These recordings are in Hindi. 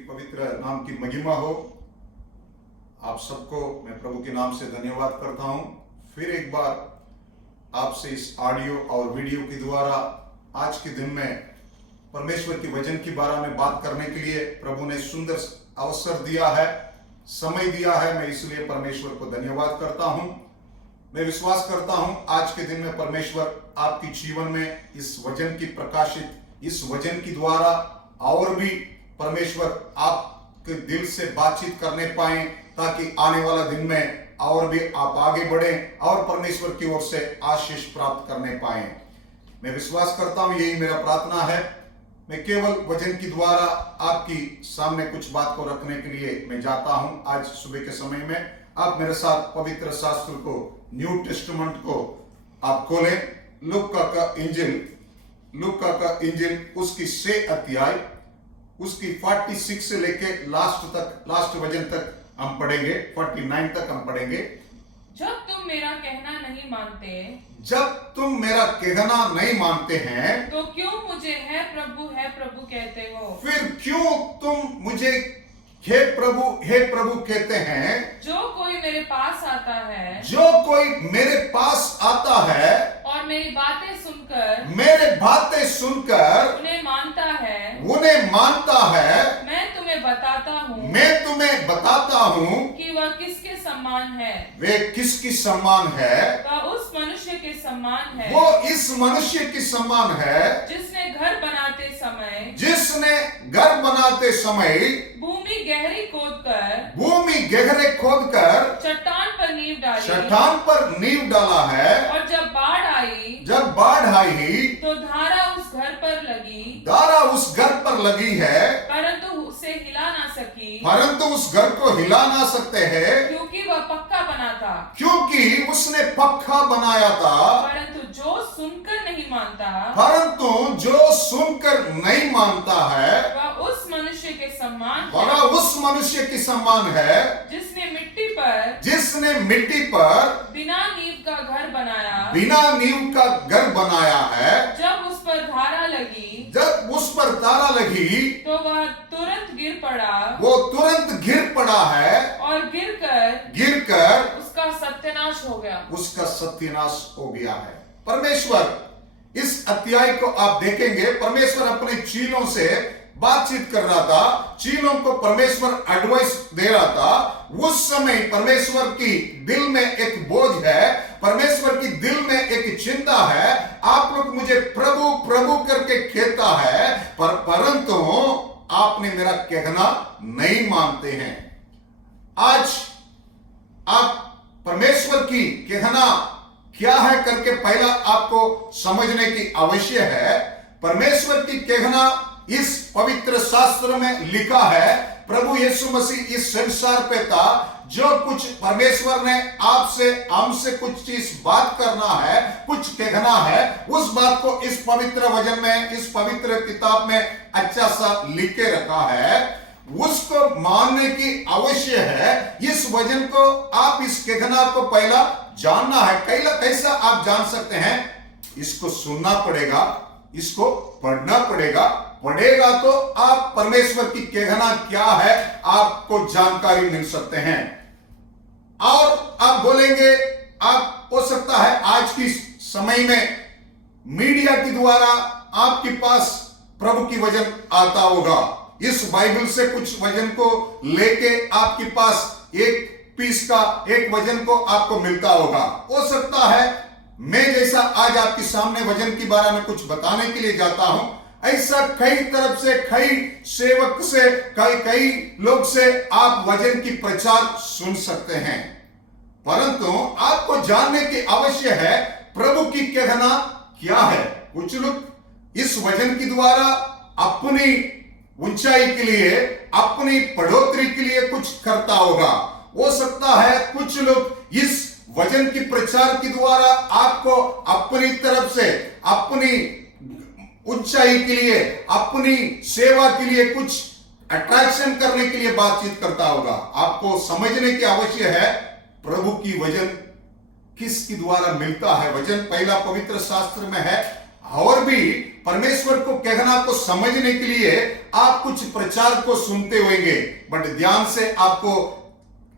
की पवित्र नाम की महिमा हो। आप सबको मैं प्रभु के नाम से धन्यवाद करता हूं। फिर एक बार आपसे इस ऑडियो और वीडियो के द्वारा आज के दिन में परमेश्वर के वचन के बारे में बात करने के लिए प्रभु ने सुंदर अवसर दिया है, समय दिया है। मैं इसलिए परमेश्वर को धन्यवाद करता हूं। मैं विश्वास करता हूं आज के दिन में परमेश्वर आपके जीवन में इस वचन की प्रकाशित, इस वचन के द्वारा और भी परमेश्वर आपके दिल से बातचीत करने पाए, ताकि आने वाला दिन में और भी आप आगे बढ़ें और परमेश्वर की ओर से आशीष प्राप्त करने पाए। मैं विश्वास करता हूं, यही मेरा प्रार्थना है। मैं केवल वचन के द्वारा आपकी सामने कुछ बात को रखने के लिए मैं जाता हूं। आज सुबह के समय में आप मेरे साथ पवित्र शास्त्र को, न्यू टेस्टमेंट को आप खोलें। लूका का इंजिल उसकी 6 अध्याय, उसकी 46 से लेके लास्ट वचन तक हम पढ़ेंगे, 49 तक हम पढ़ेंगे। जब तुम मेरा कहना नहीं मानते हैं तो क्यों मुझे है प्रभु कहते हो? फिर क्यों तुम मुझे हे प्रभु कहते हैं? जो कोई मेरे पास आता है और मेरी बातें सुनकर उन्हें मानता है, मैं तुम्हें बताता हूँ कि वह किसके समान है। वे किसकी समान है? वह उस मनुष्य के समान है, वो इस मनुष्य की समान है जिसने घर बनाते समय भूमि गहरे खोदकर चट्टान पर नींव डाला है। और जब बाढ़ आई तो धारा उस घर पर लगी है, परंतु उसे हिला ना सकी। परंतु उस घर को हिला ना सकते हैं, क्योंकि वह पक्का बना था, क्योंकि उसने पक्का बनाया था। परंतु जो सुनकर नहीं मानता है वह उस मनुष्य के समान है, जिसने मिट्टी पर बिना नींव का घर बनाया है। जब उस पर धारा लगी तो वह तुरंत गिर पड़ा है, और गिरकर उसका सत्यानाश हो गया है। परमेश्वर इस अध्याय को आप देखेंगे, परमेश्वर अपने चीलों से बातचीत कर रहा था, चीलों को परमेश्वर एडवाइस दे रहा था। उस समय परमेश्वर की दिल में एक बोझ है, परमेश्वर की दिल में एक चिंता है। आप लोग मुझे प्रभु प्रभु करके कहता है, परंतु आपने मेरा कहना नहीं मानते हैं। आज आप परमेश्वर की कहना क्या है करके पहला आपको समझने की आवश्यक है। परमेश्वर की कहना इस पवित्र शास्त्र में लिखा है। प्रभु यीशु मसीह इस संसार पे था। जो कुछ परमेश्वर ने आपसे हमसे कुछ चीज बात करना है, कुछ कहना है, उस बात को इस पवित्र वचन में, इस पवित्र किताब में अच्छा सा लिख के रखा है। उसको मानने की आवश्यक है। इस वचन को आप, इस कहना को पहला जानना है। कैसा आप जान सकते हैं? इसको सुनना पड़ेगा, इसको पढ़ना पड़ेगा तो आप परमेश्वर की कहना क्या है आपको जानकारी मिल सकते हैं। और आप बोलेंगे, आप हो सकता है आज की समय में मीडिया के द्वारा आपके पास प्रभु की वचन आता होगा। इस बाइबल से कुछ वचन को लेके आपके पास एक पीस का एक वचन को आपको मिलता होगा। हो सकता है मैं जैसा आज आपके सामने वचन के बारे में कुछ बताने के लिए जाता हूं, ऐसा कई तरफ से, कई सेवक से, कई लोग से आप वचन की प्रचार सुन सकते हैं। परंतु आपको जानने की आवश्यक है प्रभु की कहना क्या है। कुछ लोग इस वचन के द्वारा अपनी ऊंचाई के लिए, अपनी बढ़ोतरी के लिए कुछ करता होगा। हो सकता है कुछ लोग इस वचन की प्रचार के द्वारा आपको अपनी तरफ से, अपनी ऊंचाई के लिए, अपनी सेवा के लिए कुछ अट्रैक्शन करने के लिए बातचीत करता होगा। आपको समझने की आवश्यक है प्रभु की वचन किसके द्वारा मिलता है। वचन पहला पवित्र शास्त्र में है, और भी परमेश्वर को कहना को समझने के लिए आप कुछ प्रचार को सुनते होंगे, बट ध्यान से आपको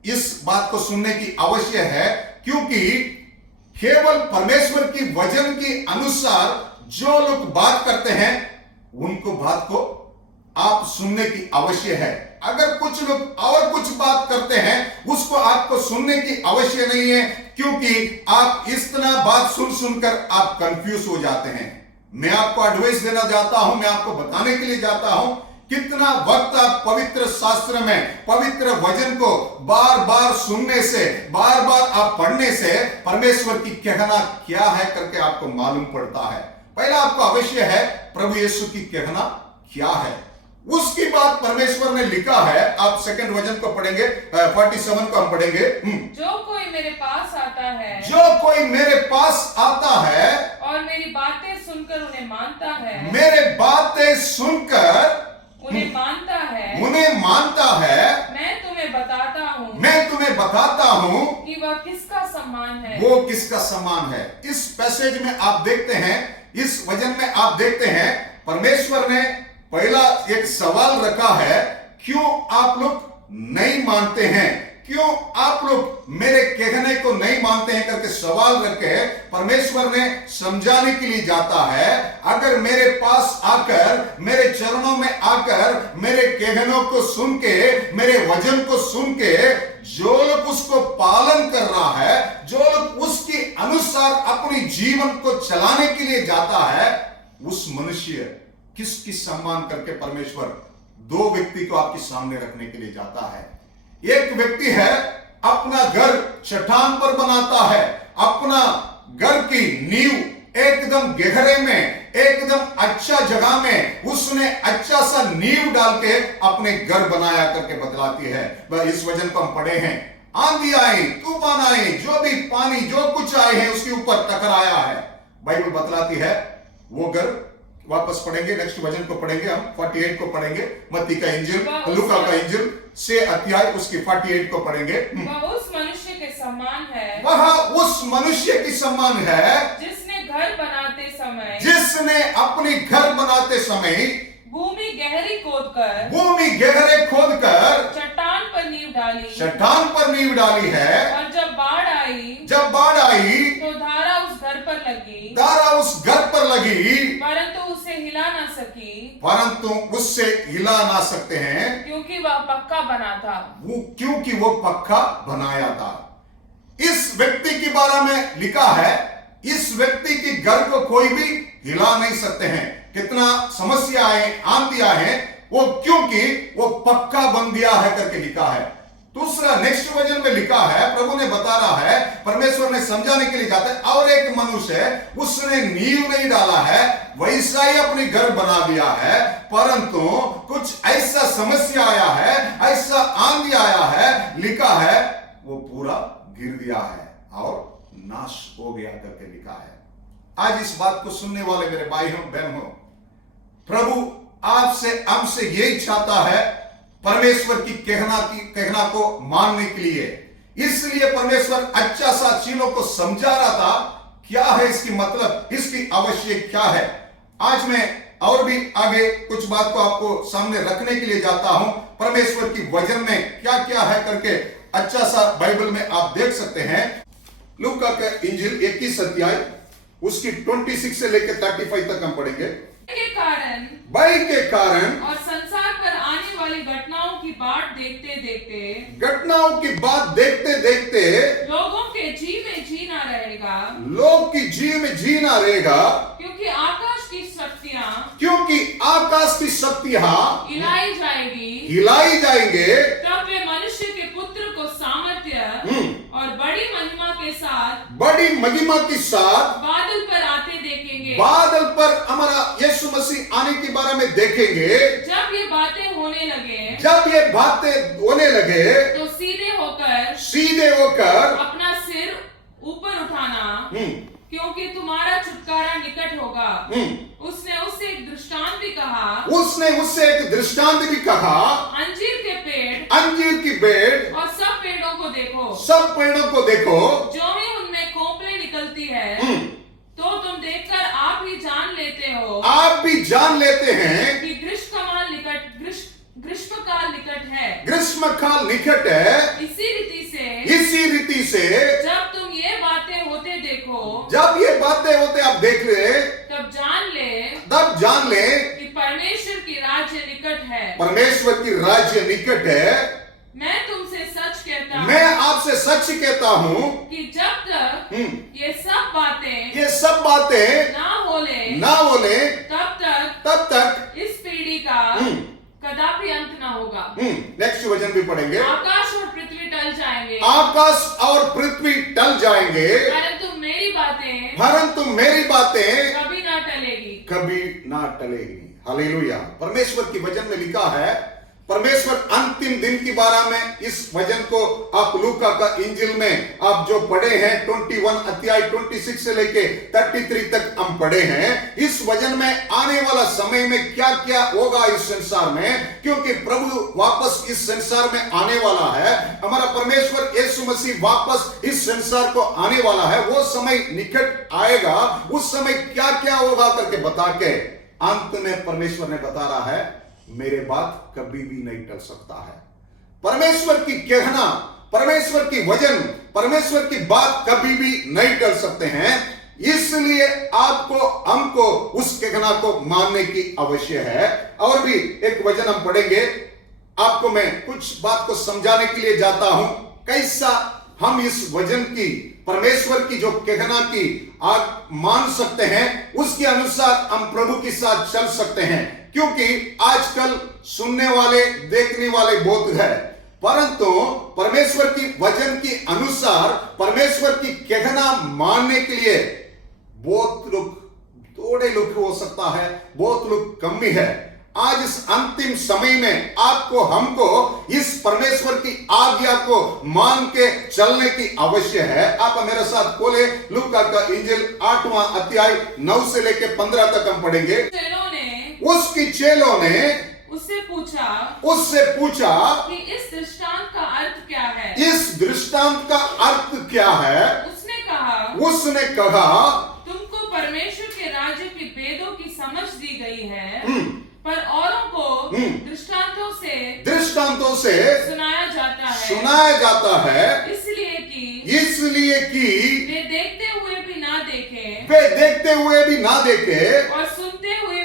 इस बात को सुनने की आवश्यक है, क्योंकि केवल परमेश्वर की वचन के अनुसार जो लोग बात करते हैं उनको बात को आप सुनने की आवश्यक है। अगर कुछ लोग और कुछ बात करते हैं उसको आपको सुनने की आवश्यक नहीं है, क्योंकि आप इतना बात सुन सुनकर आप कंफ्यूज हो जाते हैं। मैं आपको एडवाइस देना चाहता हूं, मैं आपको बताने के लिए जाता हूं, कितना वक्त आप पवित्र शास्त्र में पवित्र वचन को बार बार सुनने से, बार बार आप पढ़ने से परमेश्वर की कहना क्या है करके आपको मालूम पड़ता है। पहला आपको आवश्यक है प्रभु यीशु की कहना क्या है, उसकी बात परमेश्वर ने लिखा है। आप सेकंड वचन को पढ़ेंगे, 47 को हम पढ़ेंगे। जो कोई मेरे पास आता है, जो कोई मेरे पास आता है और मेरी बातें सुनकर उन्हें मानता है, मेरे बातें सुनकर उन्हें मानता है, मैं तुम्हें बताता हूँ कि वह किसका समान है। वो किसका समान है। इस पैसेज में आप देखते हैं, इस वचन में आप देखते हैं, परमेश्वर ने पहला एक सवाल रखा है, क्यों आप लोग नहीं मानते हैं, क्यों आप लोग मेरे कहने को नहीं मानते हैं करके सवाल रखे। परमेश्वर ने समझाने के लिए जाता है, अगर मेरे पास आकर, मेरे चरणों में आकर मेरे कहनों को सुन के, मेरे वचन को सुन के जो लोग उसको पालन कर रहा है, जो लोग उसके अनुसार अपनी जीवन को चलाने के लिए जाता है, उस मनुष्य किसकी सम्मान करके परमेश्वर दो व्यक्ति को आपके सामने रखने के लिए जाता है। एक व्यक्ति है अपना घर चट्टान पर बनाता है, अपना घर की नींव एकदम गहरे में, एकदम अच्छा जगह में उसने अच्छा सा नींव डाल के अपने घर बनाया करके बतलाती है। वह इस वचन को हम पढ़े हैं, आंधी आई, तूफान आए, जो भी पानी जो कुछ आए हैं उसके ऊपर टकराया है। बाइबल बतलाती है वो घर, वापस पढ़ेंगे, नेक्स्ट वचन को पढ़ेंगे हम, 48 को पढ़ेंगे, मत्ती का इंजिल, लूका का इंजिल से अध्याय उसकी 48 को पढ़ेंगे। वह उस मनुष्य के समान है, वह उस मनुष्य की समान है जिसने घर बनाते समय, जिसने अपनी घर बनाते समय भूमि गहरे खोदकर चट्टान पर नींव डाली है। और जब बाढ़ आई तो धारा उस घर पर लगी, परंतु उससे हिला ना सकते हैं, क्योंकि वह पक्का बना था। क्योंकि वो पक्का बनाया था। इस व्यक्ति के बारे में लिखा है, इस व्यक्ति के घर को कोई भी हिला नहीं सकते हैं। कितना समस्या है, आंधियां हैं, वो क्योंकि वो पक्का बन दिया है करके लिखा है। दूसरा नेक्स्ट वचन में लिखा है, प्रभु ने बता रहा है, परमेश्वर ने समझाने के लिए जाता है, और एक मनुष्य है उसने नींव नहीं डाला है, वैसा ही अपनी घर बना दिया है, परंतु कुछ ऐसा समस्या आया है, ऐसा आंधी आया है, लिखा है वो पूरा गिर गया है और नाश हो गया करके लिखा है। आज इस बात को सुनने वाले मेरे भाई हो, बहन हो, प्रभु आपसे हमसे यही चाहता है, परमेश्वर की कहना को मानने के लिए। इसलिए परमेश्वर अच्छा सा चीजों को समझा रहा था, क्या है इसकी मतलब, इसकी आवश्यक क्या है। आज मैं और भी आगे कुछ बात को आपको सामने रखने के लिए जाता हूं, परमेश्वर की वचन में क्या क्या है करके अच्छा सा बाइबल में आप देख सकते हैं। लूका का इंजिल 21 अध्याय उसकी 26 से लेकर 35 तक हम पढ़ेंगे। भय के कारण और संसार पर आने वाली घटनाओं की बात देखते देखते लोगों के जी में जी ना रहेगा, क्योंकि आकाश की शक्तियां हिलाई जाएंगे। तब वे मनुष्य के पुत्र को सामर्थ्य और बड़ी महिमा के साथ बादल पर आते देखेंगे। बादल पर हमारा यीशु मसीह आने के बारे में देखेंगे। जब ये बातें होने लगे तो सीधे होकर अपना सिर ऊपर उठाना, क्योंकि तुम्हारा छुटकारा निकट होगा। उसने उससे एक दृष्टांत भी कहा, अंजीर के पेड़ और सब पेड़ों को देखो, जो ही उनमें कोपलें निकलती है, तो तुम देखकर आप भी जान लेते हो भी जान लेते हैं कि ग्रीष्मकाल निकट है, ग्रीष्म काल निकट है, इसी रीति से जब तुम ये बातें होते देखो, जब ये बातें होते आप देख रहे, तब जान ले कि परमेश्वर की राज्य निकट है। परमेश्वर की राज्य निकट है। मैं तुमसे सच कहता हूँ, मैं आपसे सच कहता हूँ कि जब तक ये सब बातें ना होले तब तक इस पीढ़ी का कदापि अंत ना होगा। नेक्स्ट वचन भी पढ़ेंगे। आकाश और पृथ्वी टल जाएंगे, आकाश और पृथ्वी टल जाएंगे, परंतु मेरी बातें कभी ना टलेगी। हालेलुया। परमेश्वर की वचन में लिखा है, परमेश्वर अंतिम दिन के बारे में इस वचन को आप लूका का इंजिल में आप जो पढ़े हैं 21 अध्याय 26 से लेके 33 तक हम पढ़े हैं। इस वचन में आने वाला समय में क्या क्या होगा इस संसार में, क्योंकि प्रभु वापस इस संसार में आने वाला है। हमारा परमेश्वर यीशु मसीह वापस इस संसार को आने वाला है। वो समय निकट आएगा, उस समय क्या क्या होगा करके बता के अंत में परमेश्वर ने बता रहा है, मेरे बात कभी भी नहीं टल सकता है। परमेश्वर की कहना, परमेश्वर की वचन, परमेश्वर की बात कभी भी नहीं टल सकते हैं। इसलिए आपको हमको उस कहना को मानने की आवश्यक है। और भी एक वचन हम पढ़ेंगे, आपको मैं कुछ बात को समझाने के लिए जाता हूं, कैसा हम इस वचन की, परमेश्वर की जो कहना की आप मान सकते हैं, उसके अनुसार हम प्रभु के साथ चल सकते हैं। क्योंकि आजकल सुनने वाले देखने वाले बहुत है, परंतु परमेश्वर की वचन के अनुसार परमेश्वर की कहना मानने के लिए बहुत लोग, थोड़े लोग हो सकता है, बहुत लोग कम ही है। आज इस अंतिम समय में आपको हमको इस परमेश्वर की आज्ञा को मान के चलने की आवश्यक है। आप मेरे साथ खोले लूका का इंजिल 8वां अध्याय 9 से लेके 15 तक हम पढ़ेंगे। उसकी चेलों ने उससे पूछा कि इस दृष्टांत का अर्थ क्या है? इस दृष्टांत का अर्थ क्या है? उसने कहा तुमको परमेश्वर के राज्य के वेदों की समझ दी गई है, पर औरों को दृष्टांतों से सुनाया जाता है, इसलिए कि वे देखते हुए भी ना देखे और सुनते हुए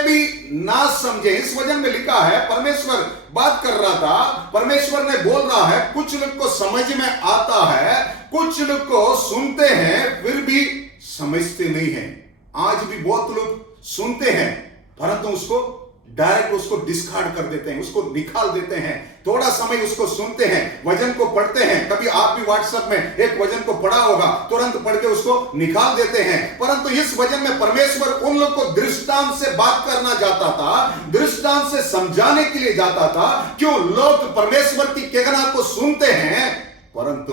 भी ना समझे। इस वचन में लिखा है, परमेश्वर बात कर रहा था, परमेश्वर ने बोल रहा है, कुछ लोग को समझ में आता है, कुछ लोग को सुनते हैं फिर भी समझते नहीं हैं। आज भी बहुत लोग सुनते हैं परंतु उसको डायरेक्ट उसको डिस्कार्ड कर देते हैं, उसको निकाल देते हैं। थोड़ा समय उसको सुनते हैं, वचन को पढ़ते हैं, कभी आप भी व्हाट्सएप में एक वचन को पढ़ा होगा, तुरंत पढ़ के उसको निकाल देते हैं। परंतु इस वचन में परमेश्वर उन लोग को दृष्टांत से बात करना चाहता था, दृष्टांत से समझाने के लिए जाता था। क्यों लोग परमेश्वर की कहना को सुनते हैं परंतु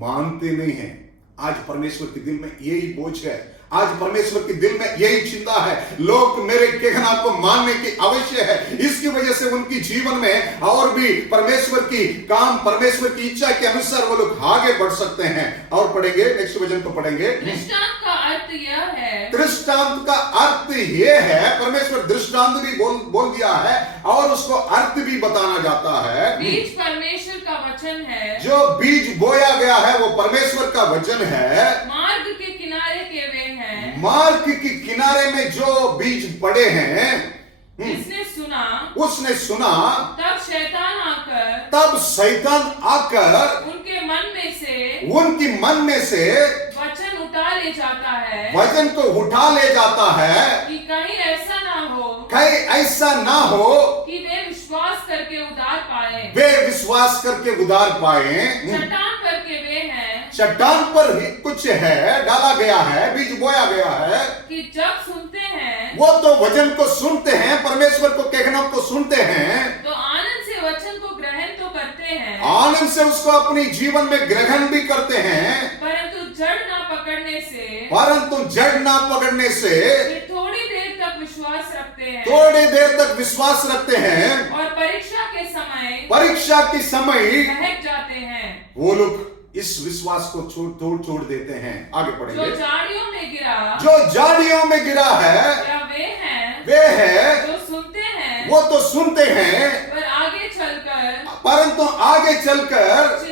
मानते नहीं हैं। आज परमेश्वर के दिल में यही बोझ है, आज परमेश्वर के दिल में यही चिंता है, लोग मेरे कहना को मानने की आवश्यक है। इसकी वजह से उनकी जीवन में और भी परमेश्वर की काम, परमेश्वर की इच्छा के अनुसार वो लोग आगे बढ़ सकते हैं। और पढ़ेंगे, नेक्स्ट वचन को पढ़ेंगे। दृष्टांत का अर्थ यह है, दृष्टांत का अर्थ यह है, परमेश्वर दृष्टांत भी बोल दिया है और उसको अर्थ भी बताना जाता है। बीज परमेश्वर का वचन है, जो बीज बोया गया है वो परमेश्वर का वचन है। मार्ग के किनारे के वे हैं, मार्ग के किनारे में जो बीज पड़े हैं, उसने सुना, तब शैतान आकर उनकी मन में से वचन उठा ले जाता है, वचन को उठा ले जाता है कि कहीं ऐसा ना हो कि वे विश्वास करके उधार पाए। चट्टान पर ही कुछ है, डाला गया है, बीज बोया गया है कि जब सुनते हैं वो तो वचन को सुनते हैं, परमेश्वर को कहना को सुनते हैं, तो आनंद से वचन को ग्रहण तो करते हैं, आनंद से उसको अपनी जीवन में ग्रहण भी करते हैं, परंतु जड़ ना पकड़ने से वे थोड़ी देर तक विश्वास रखते हैं, और परीक्षा के समय बहक जाते हैं। वो लोग इस विश्वास को छोड़ देते हैं। आगे जो पढ़ेंगे। झाड़ियों में गिरा, जो झाड़ियों में गिरा है या वे है, जो सुनते हैं, वो तो सुनते हैं, पर आगे चलकर परंतु आगे चलकर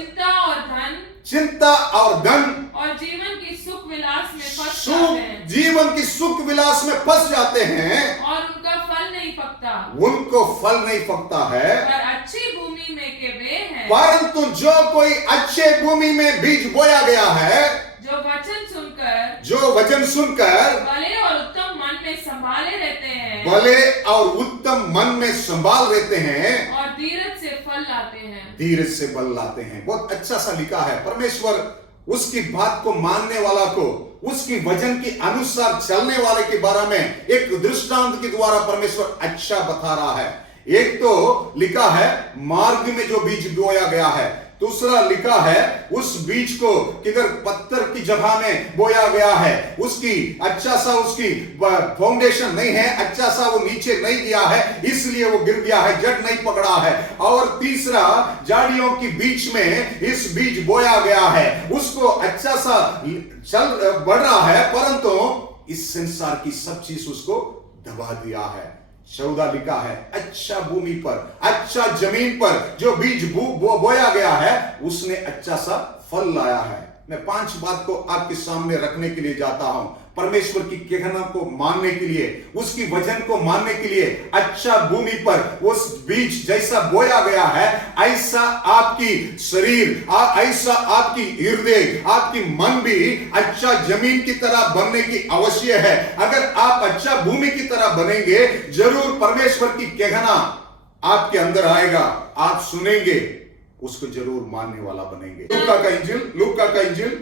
चिंता और धन और जीवन की सुख विलास में फंस जाते हैं, जीवन की सुख विलास में फंस जाते हैं, और उनका फल नहीं पकता। उनको फल नहीं पकता है। पर अच्छी भूमि में के वे हैं, परंतु जो कोई अच्छे भूमि में बीज बोया गया है, जो वचन सुनकर भले और उत्तम मन में संभाले रहते हैं, भले और उत्तम मन में संभाल रहते हैं, और धीरज से फल लाते हैं। धीरज से बल लाते हैं। बहुत अच्छा सा लिखा है। परमेश्वर उसकी बात को मानने वाला को, उसकी वचन के अनुसार चलने वाले के बारे में एक दृष्टांत के द्वारा परमेश्वर अच्छा बता रहा है। एक तो लिखा है मार्ग में जो बीज बोया गया है, दूसरा लिखा है उस बीज को किधर पत्थर की जगह में बोया गया है, उसकी अच्छा सा उसकी फाउंडेशन नहीं है, अच्छा सा वो नीचे नहीं गया है, इसलिए वो गिर गया है, जड़ नहीं पकड़ा है। और तीसरा झाड़ियों के बीच में इस बीज बोया गया है, उसको अच्छा सा चल बढ़ रहा है, परंतु इस संसार की सब चीज उसको दबा दिया है। 14 लिखा है अच्छा भूमि पर, अच्छा जमीन पर जो बीज बोया गया है, उसने अच्छा सा फल लाया है। मैं 5 बात को आपके सामने रखने के लिए जाता हूं। परमेश्वर की कहना को मानने के लिए, उसकी वचन को मानने के लिए, अच्छा भूमि पर उस बीज जैसा बोया गया है, ऐसा आपकी शरीर, ऐसा आपकी हृदय, आपकी मन भी अच्छा जमीन की तरह बनने की आवश्यक है। अगर आप अच्छा भूमि की तरह बनेंगे, जरूर परमेश्वर की कहना आपके अंदर आएगा, आप सुनेंगे, उसको जरूर मानने वाला बनेंगे। लूका का इंजिल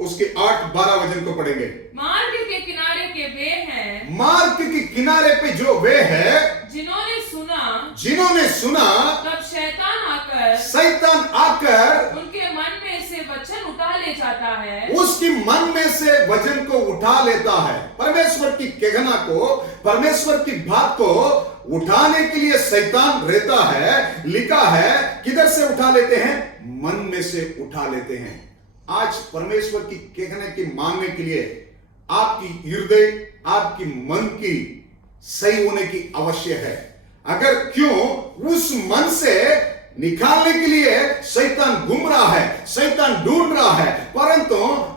उसके 8-12 वचन को पढ़ेंगे। मार्ग के किनारे के वे हैं, मार्ग के किनारे पे जो वे है, जिन्होंने सुना, तब शैतान आकर उनके मन में से वचन उठा ले जाता है, उसकी मन में से वचन को उठा लेता है। परमेश्वर की कहना को, परमेश्वर की बात को उठाने के लिए शैतान रहता है। लिखा है किधर से उठा लेते हैं? मन में से उठा लेते हैं। आज परमेश्वर की कहने की मानने के लिए आपकी हृदय, आपकी मन की सही होने की आवश्यक है। अगर क्यों उस मन से निकालने के लिए शैतान घूम रहा है, शैतान ढूंढ रहा है, परंतु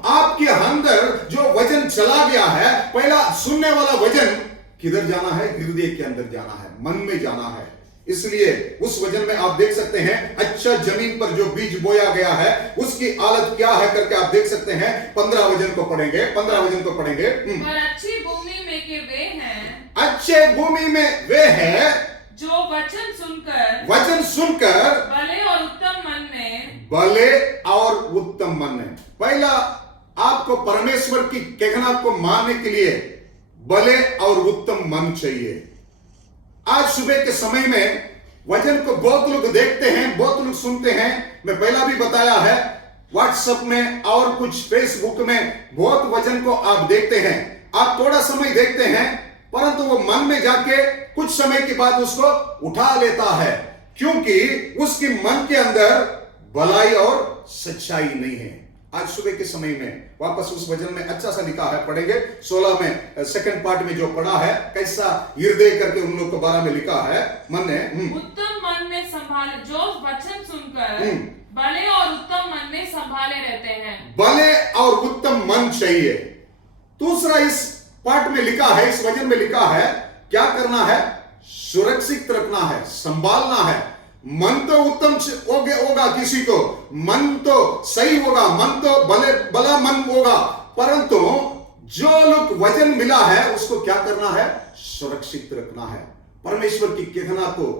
आपके अंदर जो वचन चला गया है, पहला सुनने वाला वचन किधर जाना है? हृदय के अंदर जाना है, मन में जाना है। इसलिए उस वचन में आप देख सकते हैं अच्छा जमीन पर जो बीज बोया गया है उसकी हालत क्या है करके आप देख सकते हैं। 15 वचन को पढ़ेंगे, 15 वचन को पढ़ेंगे। पर अच्छी भूमि में के वे हैं, अच्छे भूमि में वे हैं जो वचन सुनकर भले और उत्तम मन में, भले और उत्तम मन में। पहला आपको परमेश्वर की कहना को मानने के लिए भले और उत्तम मन चाहिए। आज सुबह के समय में वचन को बहुत लोग देखते हैं, बहुत लोग सुनते हैं। मैं पहला भी बताया है, व्हाट्सएप में और कुछ फेसबुक में बहुत वचन को आप देखते हैं। आप थोड़ा समय देखते हैं, परंतु वो मन में जाके कुछ समय के बाद उसको उठा लेता है, क्योंकि उसके मन के अंदर भलाई और सच्चाई नहीं है। आज सुबह के समय में वापस उस वचन में अच्छा सा लिखा है, पढ़ेंगे 16 में सेकंड पार्ट में जो पढ़ा है, कैसा हृदय करके उन लोग के बारे में लिखा है। मन ने उत्तम मन में संभाले, जो वचन सुनकर भले और उत्तम मन में संभाले रहते हैं। भले और उत्तम मन चाहिए। दूसरा इस पार्ट में लिखा है, इस वचन में लिखा है क्या करना है? सुरक्षित रखना है, संभालना है। मन तो उत्तम होगा, किसी को मन तो सही होगा, मन तो भला मन होगा, परंतु जो लोग वचन मिला है उसको क्या करना है? सुरक्षित रखना है। परमेश्वर की कहना को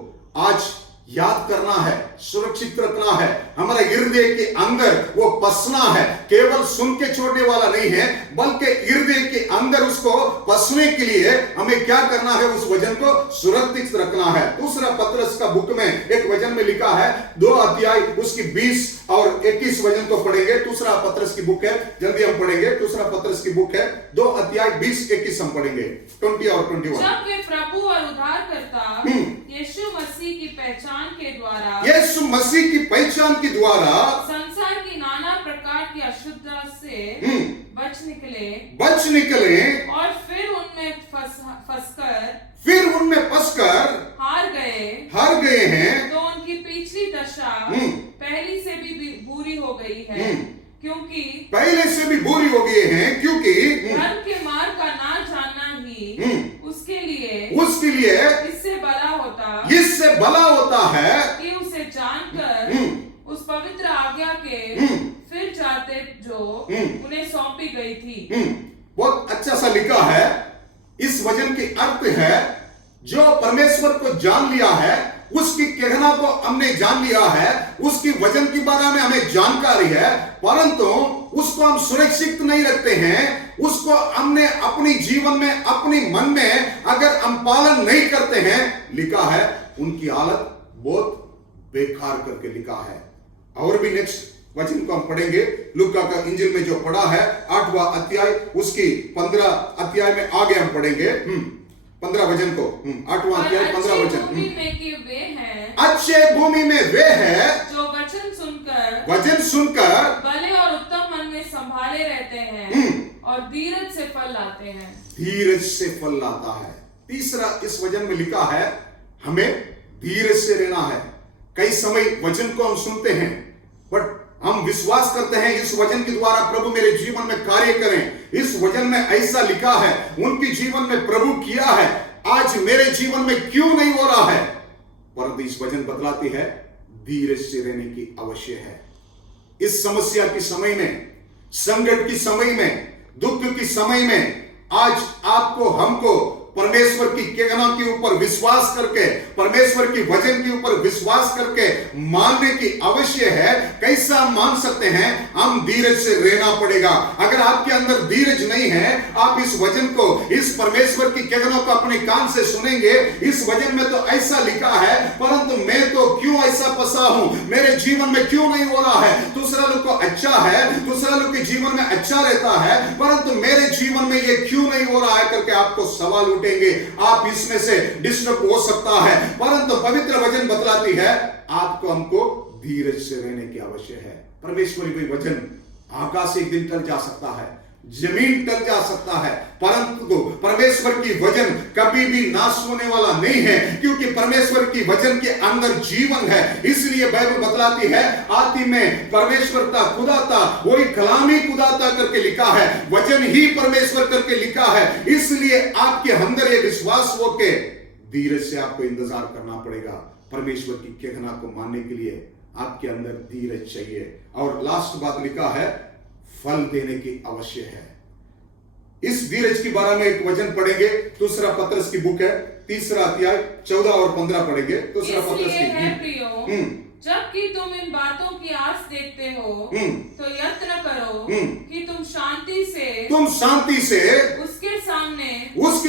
आज याद करना है, सुरक्षित रखना है। हमारे हृदय के अंदर वो पसना है, केवल सुन के छोड़ने वाला नहीं है, बल्कि हृदय के अंदर उसको पसने के लिए हमें क्या करना है? उस वचन को सुरक्षित रखना है। दूसरा पत्रस का बुक में एक वचन में लिखा है, 2 अध्याय उसकी 20 और 21 वचन को पढ़ेंगे। दूसरा पत्रस की बुक है, जल्दी हम पढ़ेंगे। दूसरा पत्रस की बुक है, 2 अध्याय 20-21 हम पढ़ेंगे, 20 और 21। जब वे प्रभु और उद्धारकर्ता यीशु मसीह की पहचान के द्वारा, यीशु मसीह की पहचान के द्वारा संसार की नाना बच निकले और फिर उनमें फंसकर हार गए हैं, तो उनकी पिछली दशा पहली से भी बुरी हो गई है, क्योंकि पहले से भी बुरी हो गए हैं, क्योंकि धर्म के मार्ग का ना जानना ही उसके लिए इससे भला होता है कि उसे जानकर उस पवित्र आज्ञा के फिर जाते जो उन्हें सौंपी गई थी। बहुत अच्छा सा लिखा है। इस वचन की अर्थ है, जो परमेश्वर को जान लिया है, उसकी कहना को हमने जान लिया है, उसकी वचन के बारे में हमें जानकारी है, परंतु उसको हम सुरक्षित नहीं रखते हैं, उसको हमने अपनी जीवन में, अपनी मन में अगर हम पालन नहीं करते हैं, लिखा है उनकी हालत बहुत बेकार करके लिखा है। और भी नेक्स्ट वचन को हम पढ़ेंगे, लूका का इंजिल में जो पढ़ा है 8वां अध्याय, उसकी 15 अध्याय में आगे हम पढ़ेंगे 15 वचन को। 8वां अध्याय 15 वचन। अच्छे भूमि में वे हैं जो वचन सुनकर भले और उत्तम मन में संभाले रहते हैं और धीरज से फल लाता है। तीसरा इस वचन में लिखा है, हमें धीरज से रहना है। कई समय वचन को हम सुनते हैं, बट हम विश्वास करते हैं इस वचन के द्वारा प्रभु मेरे जीवन में कार्य करें, इस वचन में ऐसा लिखा है, उनके जीवन में प्रभु किया है, आज मेरे जीवन में क्यों नहीं हो रहा है? परंतु इस वचन बतलाती है धीरज से रहने की आवश्यक है। इस समस्या के समय में, संकट के समय में, दुख के समय में आज आपको हमको परमेश्वर की कहना के ऊपर विश्वास करके, परमेश्वर की वचन के ऊपर विश्वास करके मानने की आवश्यक है। कैसा मान सकते हैं? हम धीरज से रहना पड़ेगा। अगर आपके अंदर धीरज नहीं है, आप इस वचन को, इस परमेश्वर की कहना को अपने कान से सुनेंगे, इस वचन में तो ऐसा लिखा है, परंतु मैं तो क्यों ऐसा फंसा हूं, मेरे जीवन में क्यों नहीं हो रहा है? दूसरा लोग को अच्छा है, दूसरा लोग के जीवन में अच्छा रहता है, परंतु मेरे जीवन में ये क्यों नहीं हो रहा है करके आपको सवाल उठेंगे। आप इसमें से डिस्टर्ब हो सकता है, परंतु पवित्र वचन बतलाती है आपको हमको धीरज से रहने की आवश्यक है। परमेश्वरी कोई वचन आकाश एक दिन टल जा सकता है, जमीन टल जा सकता है, परंतु परमेश्वर की वचन कभी भी नाश होने वाला नहीं है, क्योंकि परमेश्वर की वचन के अंदर जीवन है। इसलिए बाइबल बतलाती है आदि में परमेश्वर था, खुदा था, वही कलामी खुदा था करके लिखा है, वचन ही परमेश्वर करके लिखा है। इसलिए आपके अंदर ये विश्वास हो के धीरज से आपको इंतजार करना पड़ेगा। परमेश्वर की कहना को मानने के लिए आपके अंदर धीरज चाहिए। और लास्ट बात लिखा है फल देने की आवश्यक है। इस धीरज के बारे में एक वचन पढ़ेंगे, दूसरा पत्रस की बुक है, 3 अध्याय 14 और 15 पढ़ेंगे। दूसरा पत्रस की जबकि तुम इन बातों की आस देखते हो, तो यत्न करो कि तुम शांति से उसके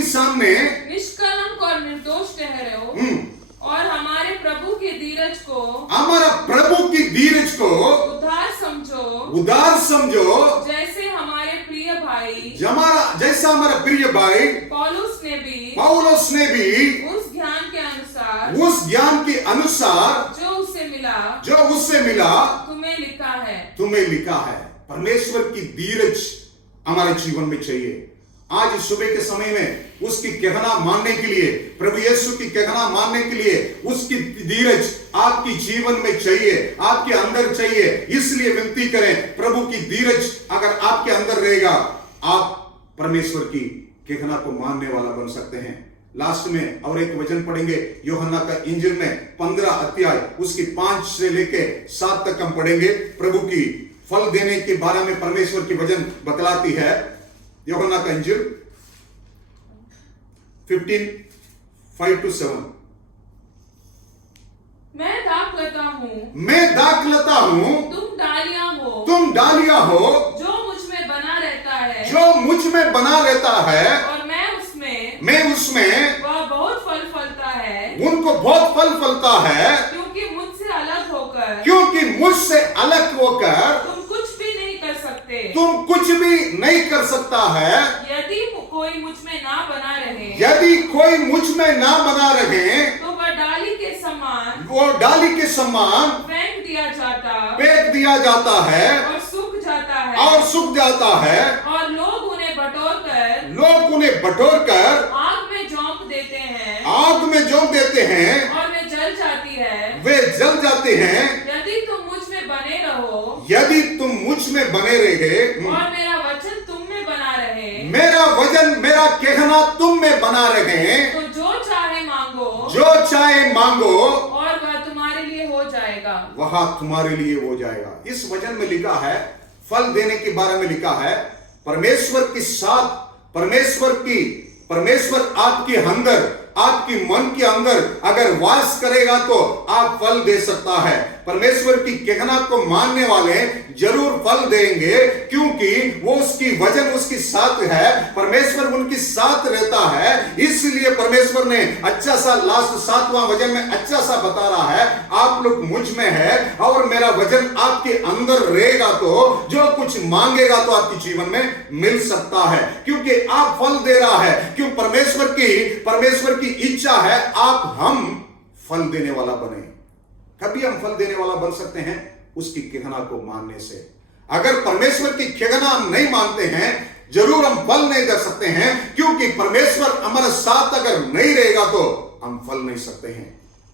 सामने निष्कलंक और निर्दोष ठहरो, और हमारे प्रभु की धीरज को उदार समझो, जैसे हमारे प्रिय भाई पौलुस ने भी उस ज्ञान के अनुसार जो उससे मिला तुम्हें लिखा है। परमेश्वर की धीरज हमारे जीवन में चाहिए। आज सुबह के समय में उसकी कहना मानने के लिए, प्रभु यीशु की कहना मानने के लिए उसकी धीरज आपकी जीवन में चाहिए, आपके अंदर चाहिए। इसलिए विनती करें, प्रभु की धीरज अगर आपके अंदर रहेगा, आप परमेश्वर की कहना को मानने वाला बन सकते हैं। लास्ट में और एक वचन पढ़ेंगे, यूहन्ना का इंजिल में 15 अध्याय उसकी 5 से लेके 7 तक हम पढ़ेंगे। प्रभु की फल देने के बारे में परमेश्वर की वचन बतलाती है। यूहन्ना का इंजिल 15:5-7। मैं दाख लता हूँ, तुम डालियां हो, जो मुझ में बना रहता है, और मैं उसमें वह बहुत फल फलता है, उनको बहुत फल फलता है, क्योंकि मुझसे अलग होकर तुम कुछ भी नहीं कर सकते है। यदि कोई मुझ में ना बना रहे, तो वह डाली के समान फेंक दिया जाता है और सूख और है सूख जाता है। और लोग उन्हें बटोर कर आग में झोंक देते हैं आग में झोंक देते हैं, और वे जल जाती है। वे जल जाते हैं। यदि तुम मुझ में बने रहो यदि तुम मुझ में बने रहे, और मेरा वचन तुम में बना रहे, मेरा वचन, मेरा कहना तुम में बना रहे, तो जो चाहे मांगो और वह तुम्हारे लिए हो जाएगा। वह तुम्हारे लिए हो जाएगा। इस वचन में लिखा है, फल देने के बारे में लिखा है, परमेश्वर के साथ, परमेश्वर आपके अंदर, आपकी मन के अंदर अगर वास करेगा तो आप फल दे सकता है। परमेश्वर की कहना को मानने वाले जरूर फल देंगे, क्योंकि वो उसकी वचन उसके साथ है, परमेश्वर उनके साथ रहता है। इसलिए परमेश्वर ने अच्छा सा लास्ट 7वां वचन में अच्छा सा बता रहा है, आप लोग मुझ में है और मेरा वचन आपके अंदर रहेगा तो जो कुछ मांगेगा तो आपके जीवन में मिल सकता है, क्योंकि आप फल दे रहा है। क्यों? परमेश्वर की इच्छा है हम फल देने वाला बने। कभी हम फल देने वाला बन सकते हैं उसकी कहना को मानने से। अगर परमेश्वर की कहना हम नहीं मानते हैं, जरूर हम फल नहीं दे सकते हैं, क्योंकि परमेश्वर हमारे साथ अगर नहीं रहेगा तो हम फल नहीं सकते हैं।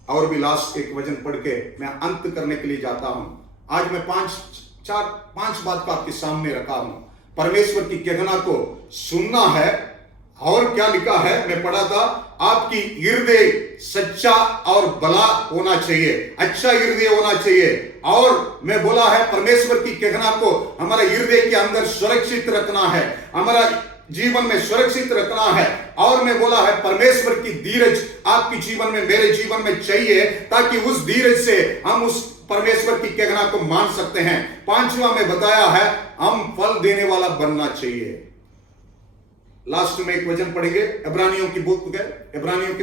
और भी लास्ट एक वचन पढ़ के मैं अंत करने के लिए जाता हूं। आज मैं पांच बात को आपके सामने रखा हूं। परमेश्वर की कहना को सुनना है, और क्या लिखा है मैं पढ़ा था, आपकी हृदय सच्चा और भला होना चाहिए, अच्छा हृदय होना चाहिए। और मैं बोला है परमेश्वर की कहना को हमारे हृदय के अंदर सुरक्षित रखना है, हमारा जीवन में सुरक्षित रखना है। और मैं बोला है परमेश्वर की धीरज आपके जीवन में, मेरे जीवन में चाहिए, ताकि उस धीरज से हम उस परमेश्वर की कहना को मान सकते हैं। 5वां में बताया है हम फल देने वाला बनना चाहिए। लास्ट में एक वचन पढ़ेंगे, इब्रानियों की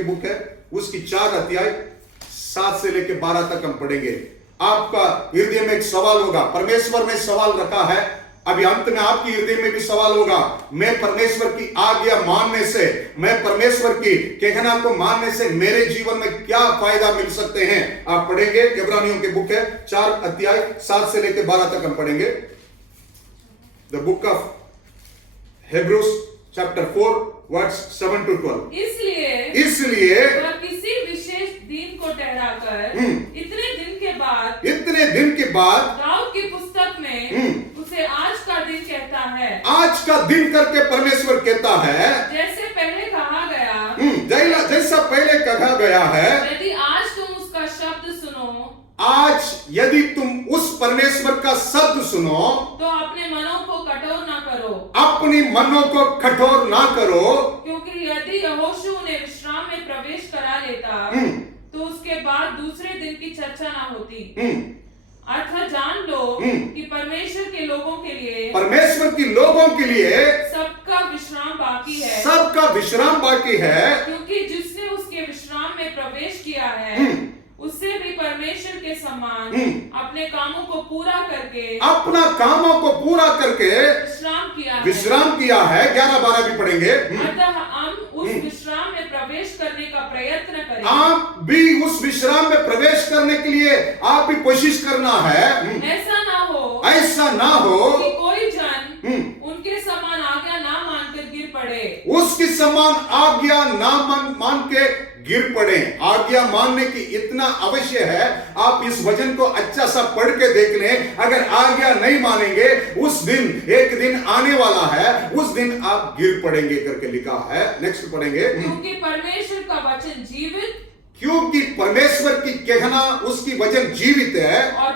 बुक है, उसकी 4 अध्याय 7 से लेकर 12 तक हम पढ़ेंगे। आपका हृदय में एक सवाल होगा, परमेश्वर ने सवाल रखा है, अभी अंत में आपकी हृदय में भी सवाल होगा, मैं परमेश्वर की आज्ञा मानने से, मैं परमेश्वर की कहना को मानने से मेरे जीवन में क्या फायदा मिल सकते हैं। आप पढ़ेंगे, इब्रानियों की बुक है, 4 अध्याय 7 से लेकर 12 तक हम पढ़ेंगे। The book of Hebrews chapter 4 verse 7 to 12। इसलिए वह किसी विशेष दिन को ठहराकर इतने दिन के बाद दाऊद की पुस्तक में उसे आज का दिन कहता है। आज का दिन करके परमेश्वर कहता है, जैसा पहले कहा गया है, यदि आज तुम उसका शब्द सुनो, आज यदि तुम उस परमेश्वर का शब्द सुनो तो अपने मनों को कठोर ना करो, क्योंकि यदि यहोशू उन्हें विश्राम में प्रवेश करा लेता तो उसके बाद दूसरे दिन की चर्चा ना होती। अर्थात जान लो कि परमेश्वर के लोगों के लिए सबका विश्राम बाकी है, क्योंकि जिसने उसके विश्राम में प्रवेश किया है उससे भी परमेश्वर के समान अपने कामों को पूरा करके विश्राम किया है। 11-12 भी पढ़ेंगे। अतः हम उस विश्राम में प्रवेश करने का प्रयत्न करें। आप भी उस विश्राम में प्रवेश करने के लिए आप भी कोशिश करना है। ऐसा ना हो कि कोई जन उनके समान आज्ञा ना मानकर गिर पड़े। उसके समान आज्ञा ना मान के गिर पड़े। आज्ञा मानने की इतना अवश्य है, आप इस वचन को अच्छा सा पढ़ के देख लें। अगर आज्ञा नहीं मानेंगे, उस दिन एक दिन आने वाला है, उस दिन आप गिर पड़ेंगे करके लिखा है। नेक्स्ट पढ़ेंगे, क्योंकि परमेश्वर का वचन जीवित, क्योंकि परमेश्वर की कहना उसकी वचन जीवित है और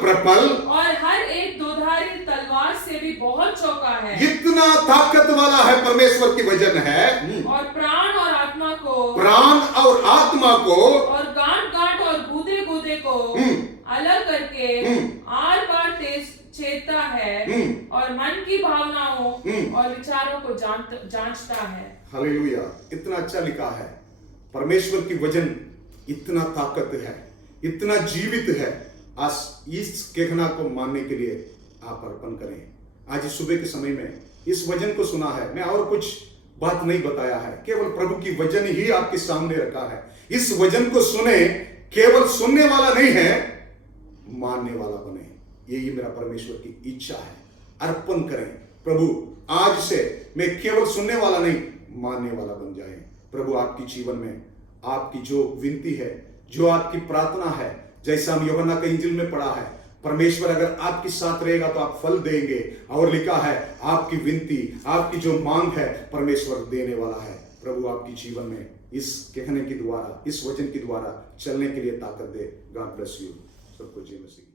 प्रबल और हर एक दोधारी तलवार से भी बहुत चौका है। इतना ताकत वाला है परमेश्वर की वचन है। और प्राण और आत्मा को और गांठ और गूदे को अलग करके आर पार छेदता है और मन की भावनाओं और विचारों को जांचता है। हालेलुया। इतना अच्छा लिखा है। परमेश्वर की वचन इतना ताकत है, इतना जीवित है। आज इस कहना को मानने के लिए आप अर्पण करें। आज सुबह के समय में इस वचन को सुना है, मैं और कुछ बात नहीं बताया है, केवल प्रभु की वचन ही आपके सामने रखा है। इस वचन को सुने, केवल सुनने वाला नहीं है, मानने वाला बने। यही मेरा परमेश्वर की इच्छा है। अर्पण करें। प्रभु आज से मैं केवल सुनने वाला नहीं, मानने वाला बन जाए। प्रभु आपकी जीवन में आपकी जो विनती है, जो आपकी प्रार्थना है, जैसा हम यूहन्ना के इंजिल में पढ़ा है, परमेश्वर अगर आपके साथ रहेगा तो आप फल देंगे। और लिखा है आपकी विनती, आपकी जो मांग है परमेश्वर देने वाला है। प्रभु आपकी जीवन में इस कहने के द्वारा, इस वचन के द्वारा चलने के लिए ताकत दे। God bless you. सबको जय मसीह।